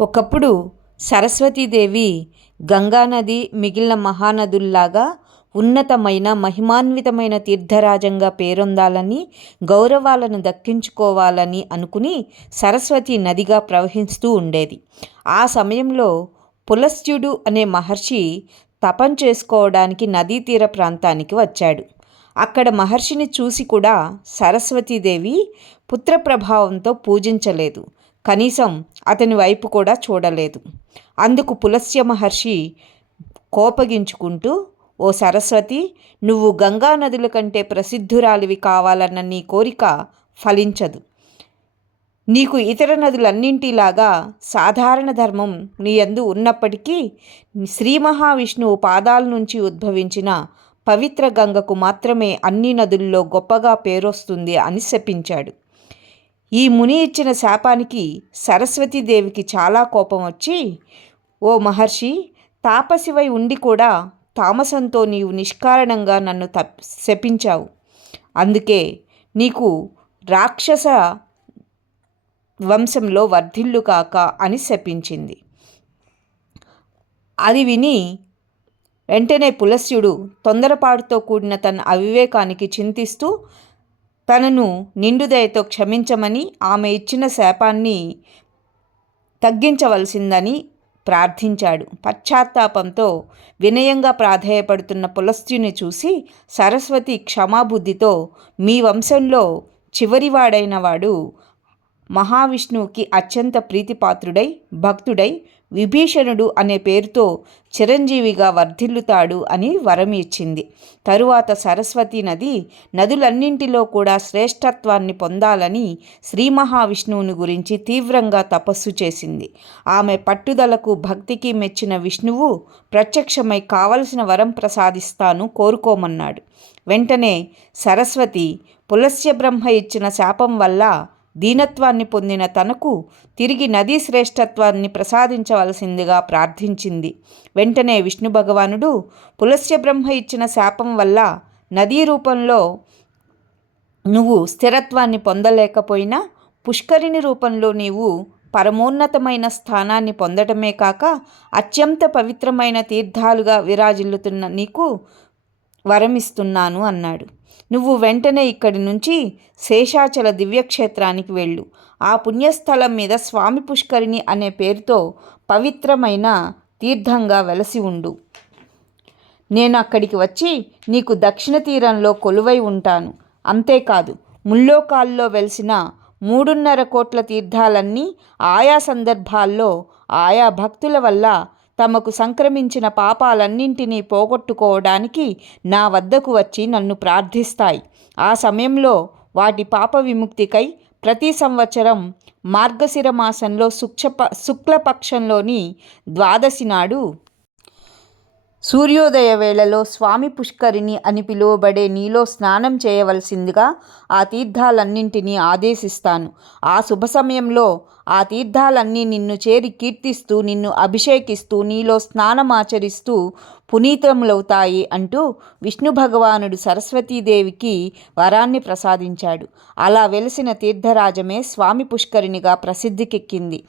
ఒకప్పుడు సరస్వతీదేవి గంగానది మిగిలిన మహానదుల్లాగా ఉన్నతమైన మహిమాన్వితమైన తీర్థరాజంగా పేరొందాలని గౌరవాలను దక్కించుకోవాలని అనుకుని సరస్వతి నదిగా ప్రవహిస్తూ ఉండేది. ఆ సమయంలో పులస్త్యుడు అనే మహర్షి తపం చేసుకోవడానికి నదీ తీర ప్రాంతానికి వచ్చాడు. అక్కడ మహర్షిని చూసి కూడా సరస్వతీదేవి పుత్రప్రభావంతో పూజించలేదు. కనీసం అతని వైపు కూడా చూడలేదు. అందుకు పులస్త్య మహర్షి కోపగించుకుంటూ, ఓ సరస్వతి, నువ్వు గంగా నదుల కంటే ప్రసిద్ధురాలివి కావాలన్న నీ కోరిక ఫలించదు. నీకు ఇతర నదులన్నింటిలాగా సాధారణ ధర్మం నీ యందు ఉన్నప్పటికీ శ్రీ మహావిష్ణువు పాదాల నుంచి ఉద్భవించిన పవిత్ర గంగకు మాత్రమే అన్ని నదుల్లో గొప్పగా పేరొస్తుంది అని శపించాడు. ఈ ముని ఇచ్చిన శాపానికి సరస్వతీదేవికి చాలా కోపం వచ్చి, ఓ మహర్షి, తాపసివై ఉండి కూడా తామసంతో నీవు నిష్కారణంగా నన్ను శపించావు. అందుకే నీకు రాక్షస వంశంలో వర్ధిల్లు కాక అని శపించింది. అది విని వెంటనే పులస్త్యుడు తొందరపాటుతో కూడిన తన అవివేకానికి చింతిస్తూ తనను నిండుదయతో క్షమించమని, ఆమె ఇచ్చిన శాపాన్ని తగ్గించవలసిందని ప్రార్థించాడు. పశ్చాత్తాపంతో వినయంగా ప్రాధేయపడుతున్న పులస్త్యుని చూసి సరస్వతి క్షమాబుద్ధితో, మీ వంశంలో చివరివాడైన వాడు మహావిష్ణువుకి అత్యంత ప్రీతిపాత్రుడై భక్తుడై విభీషణుడు అనే పేరుతో చిరంజీవిగా వర్ధిల్లుతాడు అని వరం ఇచ్చింది. తరువాత సరస్వతీ నది నదులన్నింటిలో కూడా శ్రేష్టత్వాన్ని పొందాలని శ్రీ మహావిష్ణువుని గురించి తీవ్రంగా తపస్సు చేసింది. ఆమె పట్టుదలకు భక్తికి మెచ్చిన విష్ణువు ప్రత్యక్షమై కావలసిన వరం ప్రసాదిస్తాను, కోరుకోమన్నాడు. వెంటనే సరస్వతి పులస్త్య బ్రహ్మ ఇచ్చిన శాపం వల్ల దీనత్వాన్ని పొందిన తనకు తిరిగి నదీ శ్రేష్టత్వాన్ని ప్రసాదించవలసిందిగా ప్రార్థించింది. వెంటనే విష్ణు భగవానుడు పులస్త్య బ్రహ్మ ఇచ్చిన శాపం వల్ల నదీ రూపంలో నువ్వు స్థిరత్వాన్ని పొందలేకపోయినా పుష్కరిణి రూపంలో నీవు పరమోన్నతమైన స్థానాన్ని పొందటమే కాక అత్యంత పవిత్రమైన తీర్థాలుగా విరాజిల్లుతున్న నీకు వరమిస్తున్నాను అన్నాడు. నువ్వు వెంటనే ఇక్కడి నుంచి శేషాచల దివ్యక్షేత్రానికి వెళ్ళు. ఆ పుణ్యస్థలం మీద స్వామి పుష్కరిణి అనే పేరుతో పవిత్రమైన తీర్థంగా వెలసి ఉండు. నేను అక్కడికి వచ్చి నీకు దక్షిణ తీరంలో కొలువై ఉంటాను. అంతేకాదు, ముల్లోకాల్లో వెలిసిన 3.5 కోట్ల తీర్థాలన్నీ ఆయా సందర్భాల్లో ఆయా భక్తుల వల్ల తమకు సంక్రమించిన పాపాలన్నింటినీ పోగొట్టుకోవడానికి నా వద్దకు వచ్చి నన్ను ప్రార్థిస్తాయి. ఆ సమయంలో వాటి పాప విముక్తికై ప్రతి సంవత్సరం మార్గశిర మాసంలో శుక్లపక్షంలోని ద్వాదశి నాడు సూర్యోదయ వేళలో స్వామి పుష్కరిణి అని పిలువబడే నీలో స్నానం చేయవలసిందిగా ఆ తీర్థాలన్నింటినీ ఆదేశిస్తాను. ఆ శుభ సమయంలో ఆ తీర్థాలన్నీ నిన్ను చేరి కీర్తిస్తూ నిన్ను అభిషేకిస్తూ నీలో స్నానమాచరిస్తూ పునీతములవుతాయి అంటూ విష్ణు భగవానుడు సరస్వతీదేవికి వరాన్ని ప్రసాదించాడు. అలా వెలిసిన తీర్థరాజమే స్వామి పుష్కరిణిగా ప్రసిద్ధికెక్కింది.